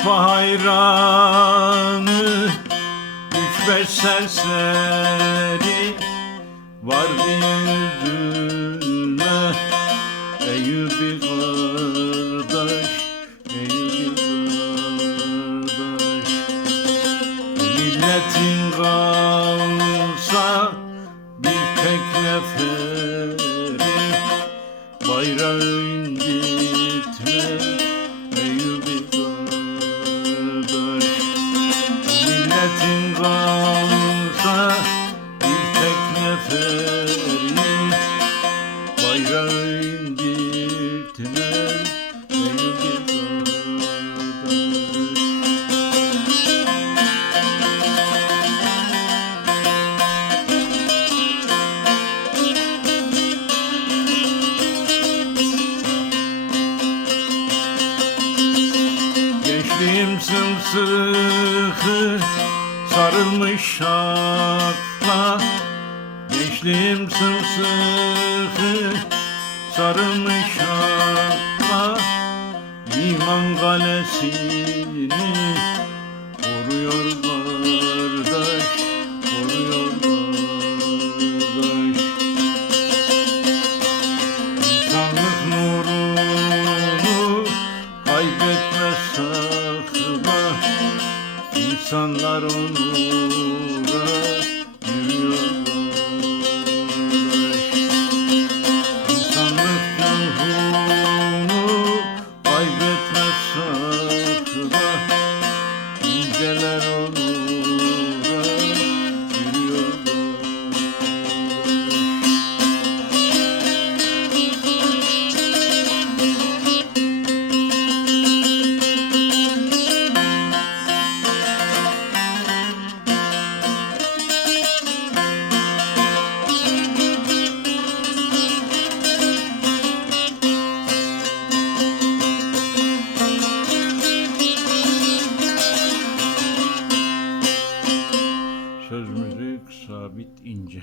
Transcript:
Avrupa hayranı Üç beş serseri Var diye üzülme. Eyüp'ü kardeş Eyüp'ü kardeş. Milletin kalsa Bir tek neferi Bayrağı indirtme kalsa Bir tek neferi Bayrağı indirtme Eyüp'ü kardeş Gençliğim sımsıkı sarılmış şakla Gençliğim sımsıkı sarılmış şakla İman kalesini koruyor İnsanlar onura Sabit İnce